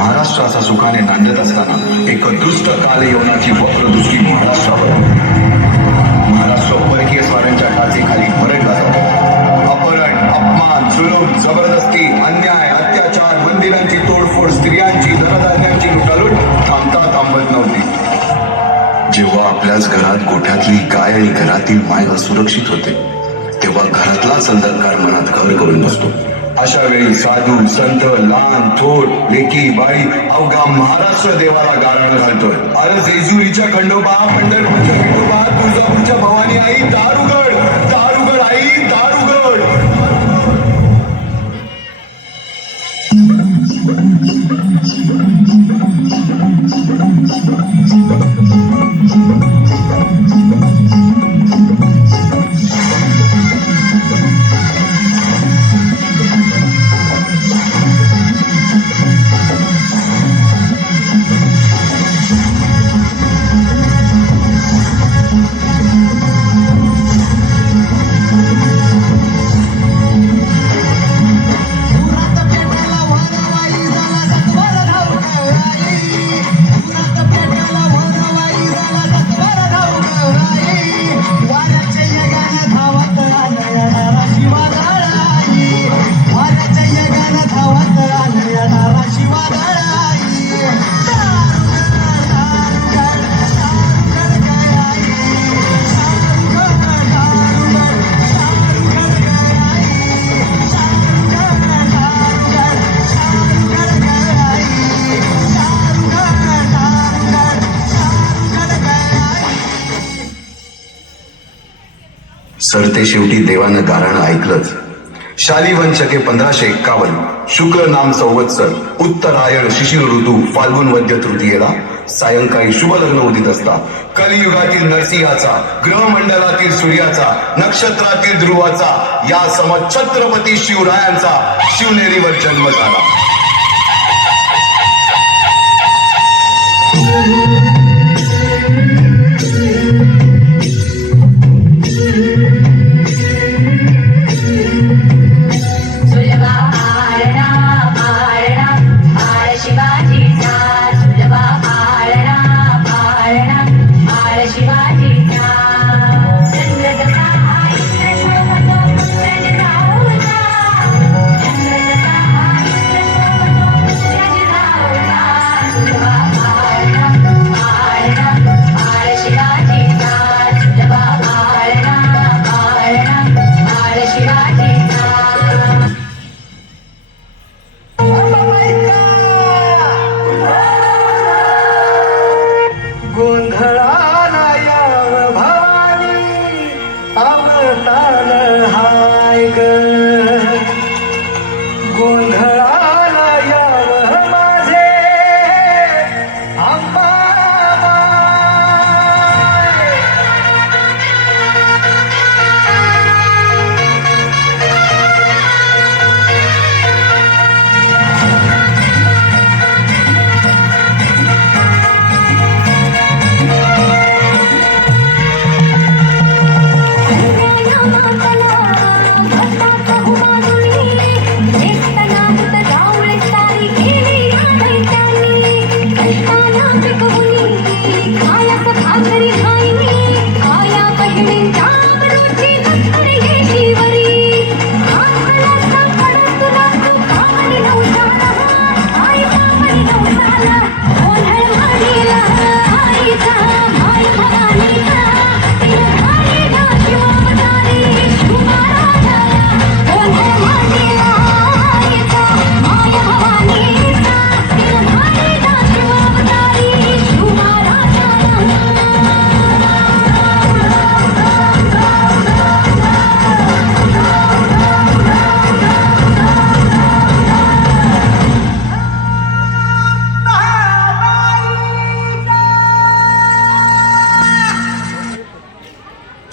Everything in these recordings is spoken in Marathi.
महाराष्ट्राचा सुखाने नांदत असताना एक दुष्ट कालयवनाची वक्रदृष्टी महाराष्ट्रावर. महाराष्ट्र परकीय स्वाऱ्यांच्या टाचेखाली मरण गाजवतो. अपहरण, अपमान, जुलूम, जबरदस्ती, अन्याय, अत्याचार, मंदिरांची तोडफोड, स्त्रियांची, धनधान्यांची लुटालूट थांबत नव्हती. जेव्हा आपल्याच घरात गोठ्यातली गाय आणि घरातील माय असुरक्षित होते, तेव्हा घरातलाच अंधकार मनात घर करून बसतो. अशा वेळी साधू, संत, लहान, थोर, लेकी, बाळी अवघा महाराष्ट्र देवाला गारण घालतोय. अरे जेजुरीच्या खंडोबा, पंढरपूरच्या विठोबा, तुळजापूरच्या भवानी आई, दारुगड, दारुगड आई, दारुगड. सरते शेवटी देवानं गाराणं ऐकलंच. शालिवन शके 1551 शुक्ल नाम संवत्सर उत्तरायण शिशिर ऋतू फाल्गुन वद्य तृतीयेला सायंकाळी शुभ लग्न उदित असता कलियुगातील नरसिंहाचा, ग्रहमंडलातील सूर्याचा, नक्षत्रातील ध्रुवाचा, या सम छत्रपती शिवरायांचा शिवनेरीवर जन्म झाला.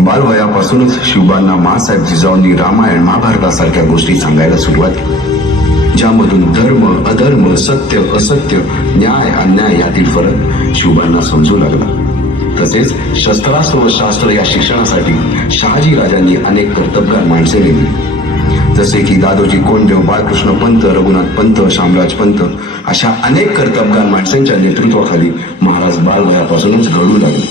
बालवयापासूनच शिवबांना माँसाहेब जिजाऊंनी रामायण महाभारतासारख्या गोष्टी सांगायला सुरुवात केली, ज्यामधून धर्म अधर्म, सत्य असत्य, न्याय अन्याय यातील फरक शिवबांना समजू लागला. तसेच शस्त्रास्त्र व शास्त्र या शिक्षणासाठी शहाजी राजांनी अनेक कर्तबगार माणसे नेमली. जसे की दादोजी कोंडदेव, बाळकृष्ण पंत, रघुनाथ पंत, शामराज पंत अशा अनेक कर्तबगार माणसांच्या नेतृत्वाखाली महाराज बालवयापासूनच घडू लागले.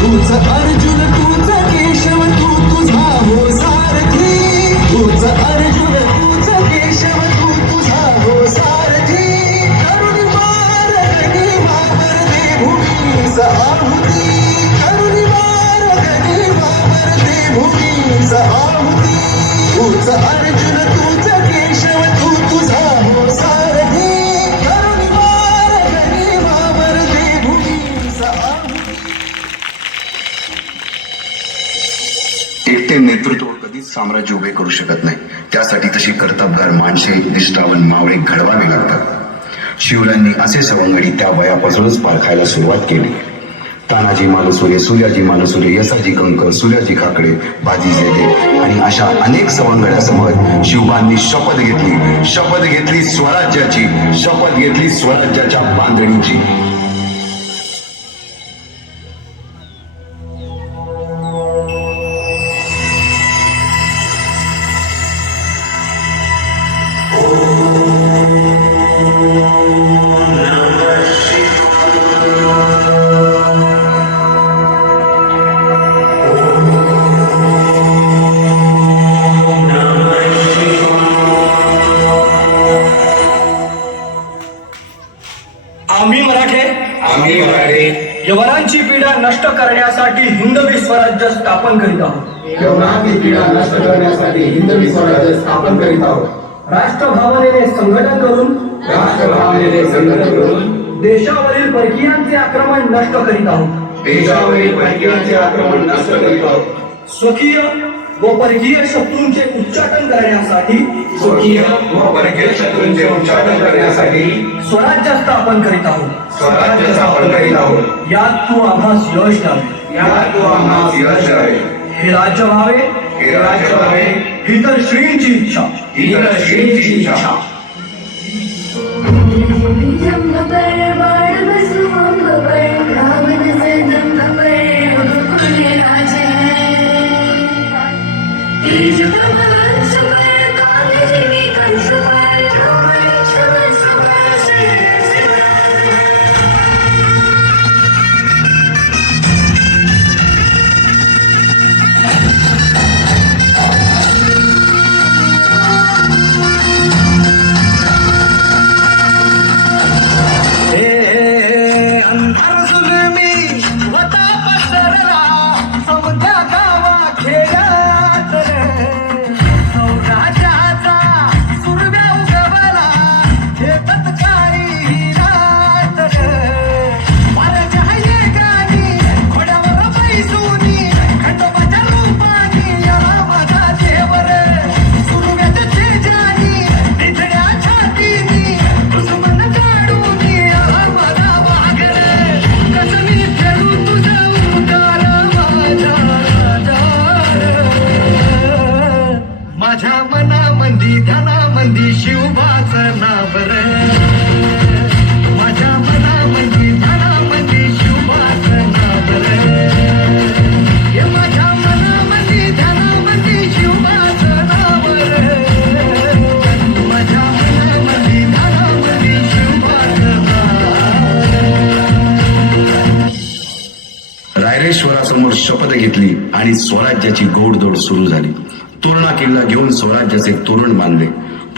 तूच अर्जुन तूच केशव तू तुझा हो सारथी. तूच अर्जुन तूच केशव तू तुझा हो सारथी. करुणी मारगणी वावर दे भूमीस आहुती. करुणी मारगणी वावर दे भूमीस आहुती. तूच अर्जुन तूच केशव तू तुझा हो सारथी. करुणी मारगणी वावर दे भूमीस आहुती. एकटे नेतृत्व कधीच साम्राज्य उभे करू शकत नाही. त्यासाठी तशी कर्तबगार माणसे, निष्ठावान मावळे घडवावे लागतात. शिवरायांनी असे सवंगडी त्या वयापासूनच पारखायला सुरुवात केली. तानाजी मालुसरे, सूर्याजी मालुसरे, यसाजी कंकर, सूर्याजी काकडे, बाजी जेदे आणि अशा अनेक सवंगड्यासमोर शिवबांनी शपथ घेतली स्वराज्याची, शपथ घेतली स्वराज्याच्या बांधणीची. आम्ही मराठे यवनांची पीडा नष्ट करण्यासाठी हिंदवी स्वराज्य स्थापन करीत आहोत. यवनाची पीडा नष्ट करण्यासाठी हिंदवी स्वराज्य स्थापन करीत आहोत. राष्ट्रभावनेने संघटन करून देशावरील परकीयांचे आक्रमण नष्ट करीत आहोत. देशावरील परकीयांचे आक्रमण नष्ट करीत आहोत. स्वकीय व परकीय शत्रूंचे उच्चाटन करण्यासाठी स्वराज्य स्थापन करीत आहोत. यात तू आम्हास यश द्यावे. हे राज्य व्हावे ही तर श्रींची इच्छा. ध्यानामंदी शिवबाचं नाव रे. माझ्या मनामंदी ध्यानामंदी शिवबाचं नाव रे. माझ्या मनामंदी ध्यानामंदी शिवबाचं नाव रे. माझ्या मनामंदी ध्यानामंदी शिवबाचं नाव. रायरेश्वरासमोर शपथ घेतली आणि स्वराज्याची गोडदोड सुरू झाली. तोरणा किल्ला घेऊन स्वराज्याचे तोरण बांधले.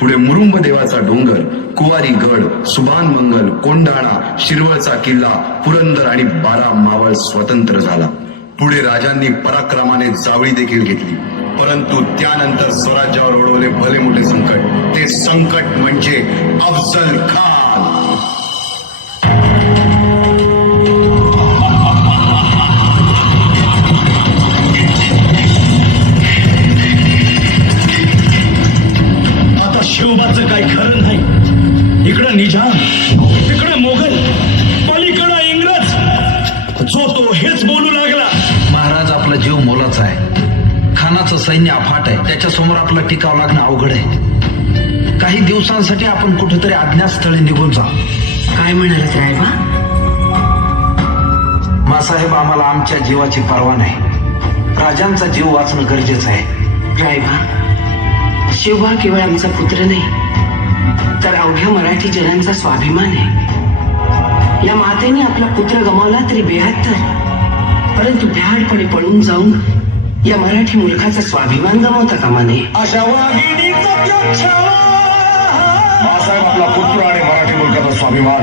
पुढे मुरुंब देवाचा डोंगर, कुवारी गड, सुभान मंगल, कोंढाणा, शिरवळचा किल्ला, पुरंदर आणि 12 मावळ स्वतंत्र झाला. पुढे राजांनी पराक्रमाने जावळी देखील घेतली. परंतु त्यानंतर स्वराज्यावर ओढवले भले मोठे संकट. ते संकट म्हणजे अफजल खान. शिवबाचं काही खरं नाही. इकडं निजाम, तिकडं मोगल, पलीकडं इंग्रज. जो तो हेच बोलू लागला. महाराज, आपला जीव मोलाचा आहे. खानाचं सैन्य अफाट आहे. त्याच्यासमोर आपला टिकाव लागणं अवघड आहे. काही दिवसांसाठी आपण कुठेतरी अज्ञातस्थळी निघून जा. काय म्हणालात रायबा? मासाहेब, आम्हाला आमच्या जीवाची पर्वा नाही. राजांचा जीव वाचणं गरजेचं आहे. रायबा, शिवबा केवळ आमचा पुत्र नाही, तर अवघ्या मराठी जनांचा स्वाभिमान आहे. या मातेने आपला पुत्र गमावला तरी बेहत्तर, परंतु भ्याडपणे पळून जाऊन या मराठी मुलखाचा स्वाभिमान गमावता कामा नये. अशा वाघिणीचा त्याग छावा. बाळासाहेब आपला पुत्र आणि मराठी मुलकाचा स्वाभिमान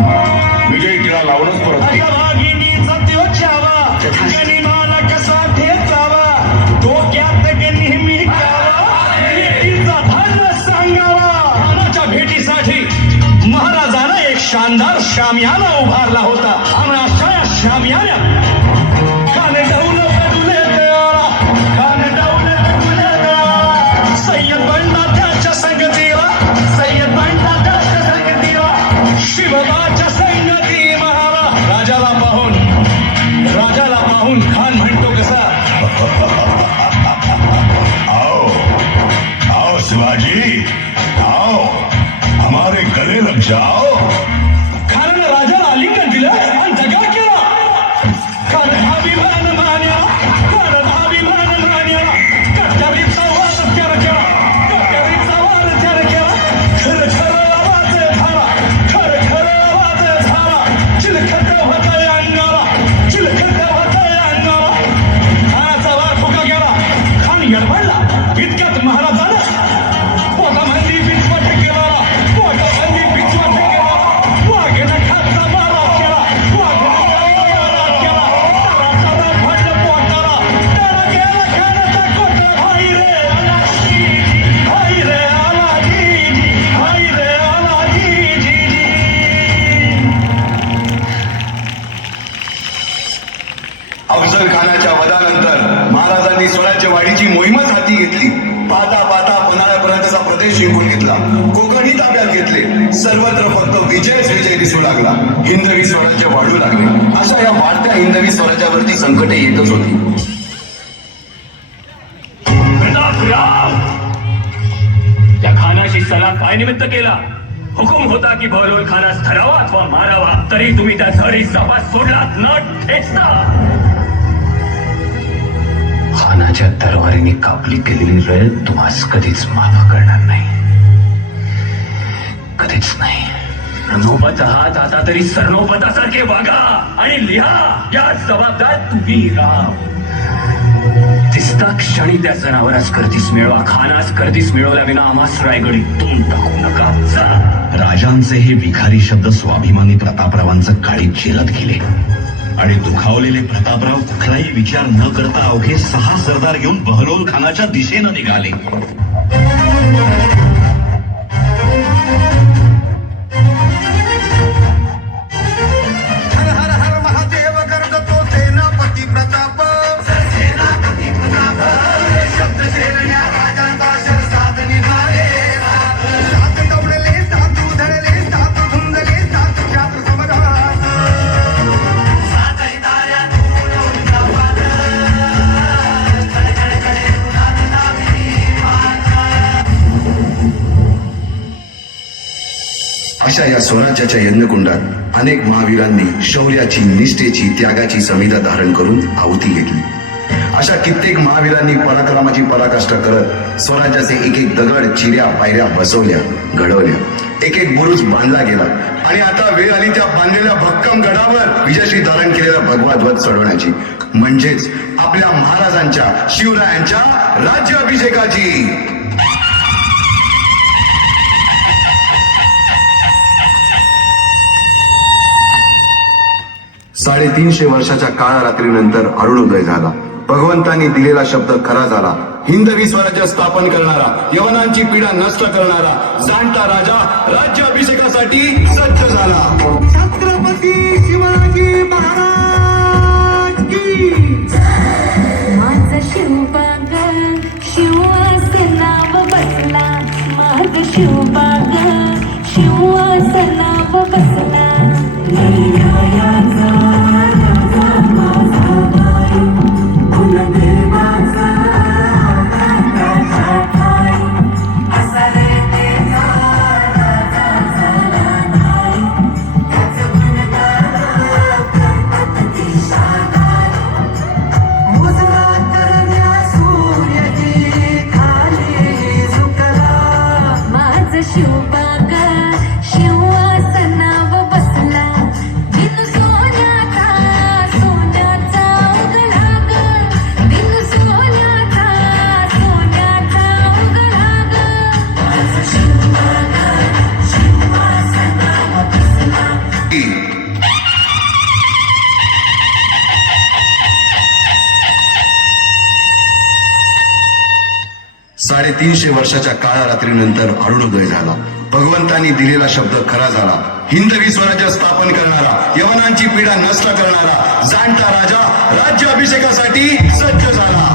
विजयी टिळा लावूनच परत अशा वाघिणीचा त्याग छावा. गनिमाला कसा ठेचावा, डोक्यात नेहमी कावा, भेटीचा धन सांगावा. खानाच्या भेटीसाठी महाराजानं एक शानदार शामियाना उभारला होता आणि अशा या शामियान्यात खान डौल बडुले तयारा, खान डौल बडुले तयारा. सय्यद बंडा त्याच्या संगतीला, सय्यद बंडा त्याच्या संगतीला, शिवबाच्या संगती महारा. राजाला पाहून खान म्हणतो कसा, आओ आओ शिवाजी, आओ हमारे गले लग जाओ. खानानं राजाला आलिंगन दिलं आणि दगा केला. खान अभिमान मान्या, खान अभिमान मान्या. कट्यारीचा वाद त्यानं केला, कट्यारीचा वाद त्यानं केला. खरं खरं आवाज झाला, खरं खरं आवाज झाला. चिलखत होतंय अंगाला, चिलखत होतंय अंगाला. खानाचा वार फुका गेला. खान यडबडला. इतक्यात महाराजानं पोटामध्ये बिचवट केला, पोटामध्ये बिचवट केला. वाघेनं खाचा मारा केला, वाघेनं मारा केला. तरा तरा भडलं पोटाला, तरा गेला खानाचा कोटा. भाई रे आलाजी, भाई रे आलाजी, भाई रे आलाजी. अफजल खानाच्या वधानंतर महाराजांनी स्वराज्यवाढीची मोहीमच हाती घेतली. पाहता पाहता पन्हाळ्यापर्यंतचा प्रदेश जिंकून घेतला, कोकणही ताब्यात घेतले. सर्वत्र फक्त विजयच विजय दिसू लागला. हिंदवी स्वराज्य वाढू लागले. अशा या वाढत्या हिंदवी स्वराज्यावरती संकटे येतच होती. प्रतापराव, त्या खानाशी सलाह काय निमित्त केला? हुकुम होता की बहलोल खानास धरावा अथवा मारावा, तरी तुम्ही त्या झरी सपास सोडलात न ठेचता. खानाच्या तरवारीने कापली केलेली रळ तुम्हाला कधीच माफ करणार नाही, कधीच नाही. नौबत आहात आता तरी सरनौबतासारखे वागा आणि लिहा. या जबाबदार तुम्ही राहा. दिसता क्षणी त्या जनावरास कर्दीस मिळवा. खानास कर्दीस मिळवल्या विना आम्हास रायगडी तोंड टाकू नका. चला. राजांचे हे विखारी शब्द स्वाभिमानी प्रतापरावांचं काळीत झेलत गेले आणि दुखावलेले प्रतापराव कुठलाही विचार न करता अवघे 6 सरदार घेऊन बहलोल खानाच्या दिशेनं निघाले. हर हर हर महादेव गर्जतो सेनापती प्रताप, सेनापती प्रताप. शब्द शेरण्या राजांचा शरसाद निघाले. सात दौडले, सात उधळले, सात धुंदले, सात शास्त्र समरात. सातही ताऱ्यातून उंचा पात, कडकडकडे उडाल नावी पात. अशा या स्वराज्याच्या यज्ञकुंडात अनेक महावीरांनी शौर्याची, निष्ठेची, त्यागाची समिधा धारण करून आहुती घेतली. अशा कित्येक महावीरांनी पराक्रमाची पराकाष्ठा करत स्वराज्याचे एक एक दगड, चिऱ्या, पायऱ्या बसवल्या, घडवल्या. एक एक बुरुज बांधला गेला आणि आता वेळ आली त्या बांधलेल्या भक्कम गडावर विजयश्री धारण केलेला भगवा ध्वज चढवण्याची, म्हणजेच आपल्या महाराजांच्या, शिवरायांच्या राज्याभिषेकाची. 350 वर्षाच्या काळरात्रीनंतर अरुणोदय झाला. भगवंतांनी दिलेला शब्द खरा झाला. हिंदवी स्वराज्य स्थापन करणारा, यवनांची पीडा नष्ट करणारा जाणता राजा राज्याभिषेकासाठी सज्ज झाला. छत्रपती शिवाजी महाराज की. माझं शिवबाग शिवासनाव बसला, माझं शिवबाग शिवासनाव बसला. न्यायाचा राजा माझा बाई, कुलदेवाचा आकाशाचा ठाई. असा रे तेजा राजा झाला नाही, त्याचं 350 वर्षाच्या काळारात्रीनंतर अरुणोदय झाला. भगवंतांनी दिलेला शब्द खरा झाला. हिंदवी स्वराज्य स्थापन करणारा, यवनांची पीडा नष्ट करणारा जाणता राजा राज्याभिषेकासाठी सज्ज झाला.